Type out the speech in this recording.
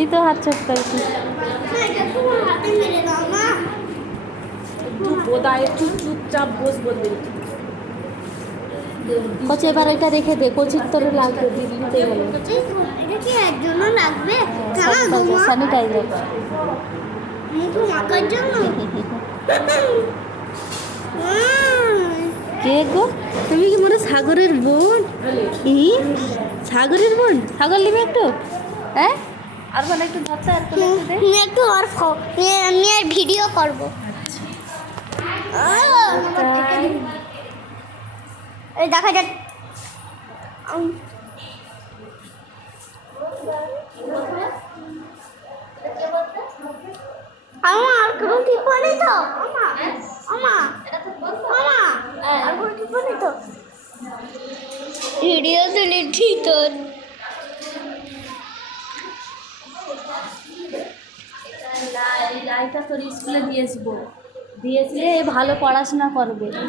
এই তো হাত চাপতে চুপচাপ বস বলবে কচি এবার এটা রেখে দে, কচির তোরে লাগবে দিল্লিতে গেলে এটা কি এর জন্য লাগবে? স্যানিটাইজার মুখে মাখার জন্য। কে গো? তুমি কি মনে সাগরের বোন? সাগরের বোন? সাগর নিবি একটু? হ্যাঁ আর মানে একটু ধরতে আর একটু আমি আর ভিডিও করবো। এই দেখা যাক আমার কোনো ঠিক নেই তো। আর কোনো ঠিক নেই তো। ভিডিও তুলেছি তোর। তোর স্কুলে দিয়েছিলি ভালো পড়াশোনা করবে।